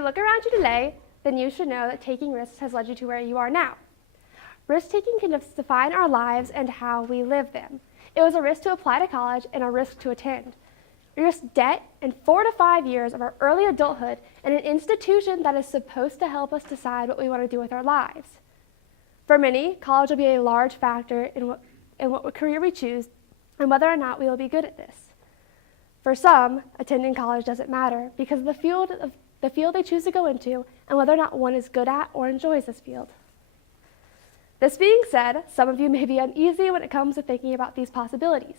you look around you today, then you should know that taking risks has led you to where you are now. Risk-taking can define our lives and how we live them. It was a risk to apply to college and a risk to attend. We risked debt and 4 to 5 years of our early adulthood in an institution that is supposed to help us decide what we want to do with our lives. For many, college will be a large factor in what career we choose and whether or not we will be good at this. For some, attending college doesn't matter because of the field they choose to go into and whether or not one is good at or enjoys this field. This being said, some of you may be uneasy when it comes to thinking about these possibilities.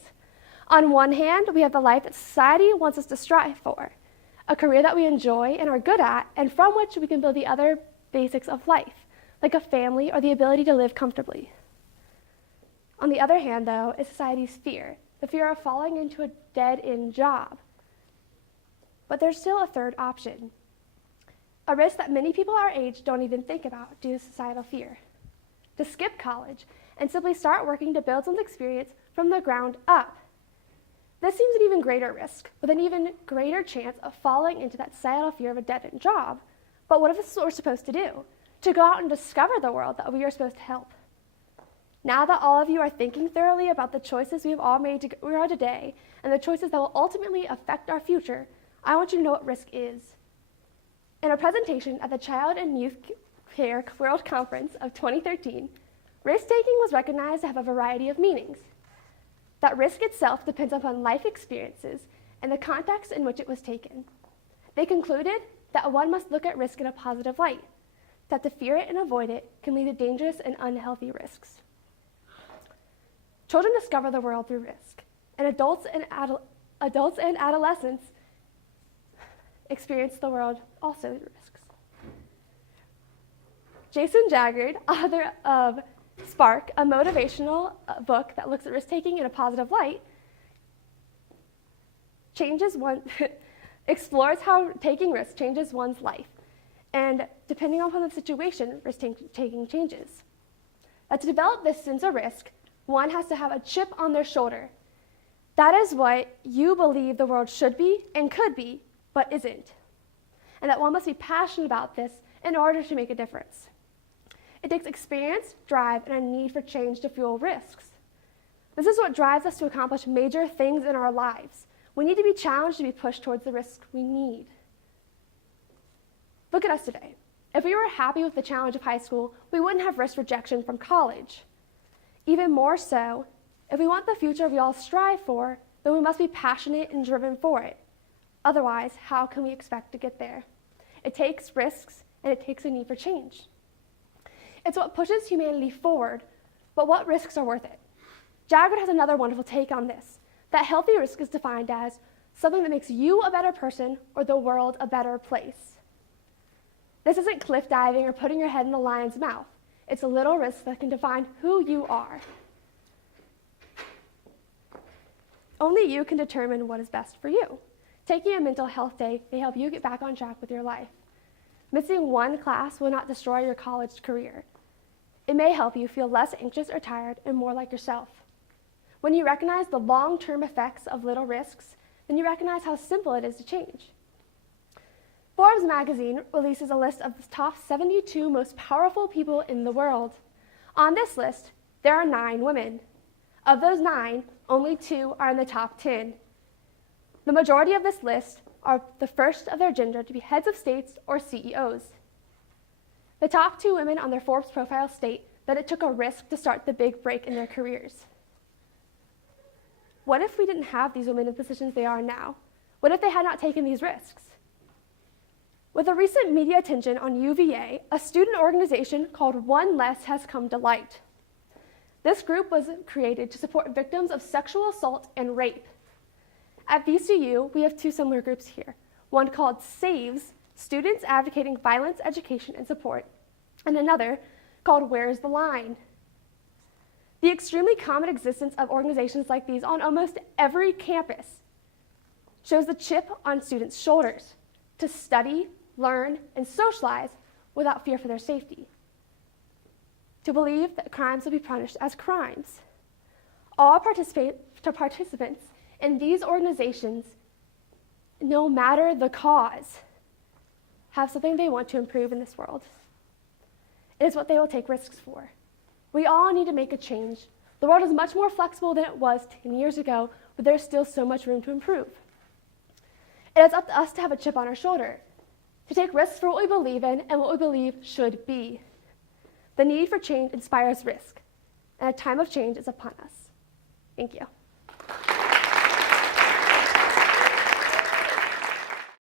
On one hand, we have the life that society wants us to strive for, a career that we enjoy and are good at, and from which we can build the other basics of life, like a family or the ability to live comfortably. On the other hand, though, is society's fear, the fear of falling into a dead-end job. But there's still a third option, a risk that many people our age don't even think about due to societal fear. To skip college and simply start working to build some experience from the ground up. This seems an even greater risk, with an even greater chance of falling into that societal fear of a dead-end job. But what if this is what we're supposed to do? To go out and discover the world that we are supposed to help. Now that all of you are thinking thoroughly about the choices we have all made to where we are today, and the choices that will ultimately affect our future, I want you to know what risk is. In a presentation at the Child and Youth Care World Conference of 2013, risk-taking was recognized to have a variety of meanings. That risk itself depends upon life experiences and the context in which it was taken. They concluded that one must look at risk in a positive light, that to fear it and avoid it can lead to dangerous and unhealthy risks. Children discover the world through risk, and adults and adolescents experience the world also through risks. Jason Jaggard, author of Spark, a motivational book that looks at risk-taking in a positive light, explores how taking risks changes one's life. And depending upon the situation, risk-taking changes. To develop this sense of risk, one has to have a chip on their shoulder. That is what you believe the world should be and could be, but isn't. And that one must be passionate about this in order to make a difference. It takes experience, drive, and a need for change to fuel risks. This is what drives us to accomplish major things in our lives. We need to be challenged to be pushed towards the risks we need. Look at us today. If we were happy with the challenge of high school, we wouldn't have risked rejection from college. Even more so, if we want the future we all strive for, then we must be passionate and driven for it. Otherwise, how can we expect to get there? It takes risks, and it takes a need for change. It's what pushes humanity forward, but what risks are worth it? Jaggard has another wonderful take on this, that healthy risk is defined as something that makes you a better person or the world a better place. This isn't cliff diving or putting your head in the lion's mouth. It's a little risk that can define who you are. Only you can determine what is best for you. Taking a mental health day may help you get back on track with your life. Missing one class will not destroy your college career. It may help you feel less anxious or tired and more like yourself. When you recognize the long-term effects of little risks, then you recognize how simple it is to change. Forbes magazine releases a list of the top 72 most powerful people in the world. On this list, there are 9 women. Of those 9, only 2 are in the top 10. The majority of this list are the first of their gender to be heads of states or CEOs. The top 2 women on their Forbes profile state that it took a risk to start the big break in their careers. What if we didn't have these women in the positions they are now? What if they had not taken these risks? With the recent media attention on UVA, a student organization called One Less has come to light. This group was created to support victims of sexual assault and rape. At VCU, we have 2 similar groups here, one called SAVES, Students Advocating Violence, Education, and Support, and another called Where's the Line? The extremely common existence of organizations like these on almost every campus shows the chip on students' shoulders to study, learn, and socialize without fear for their safety. To believe that crimes will be punished as crimes. All participants in these organizations, no matter the cause, have something they want to improve in this world. It is what they will take risks for. We all need to make a change. The world is much more flexible than it was 10 years ago, but there's still so much room to improve. It is up to us to have a chip on our shoulder, to take risks for what we believe in and what we believe should be. The need for change inspires risk, and a time of change is upon us. Thank you.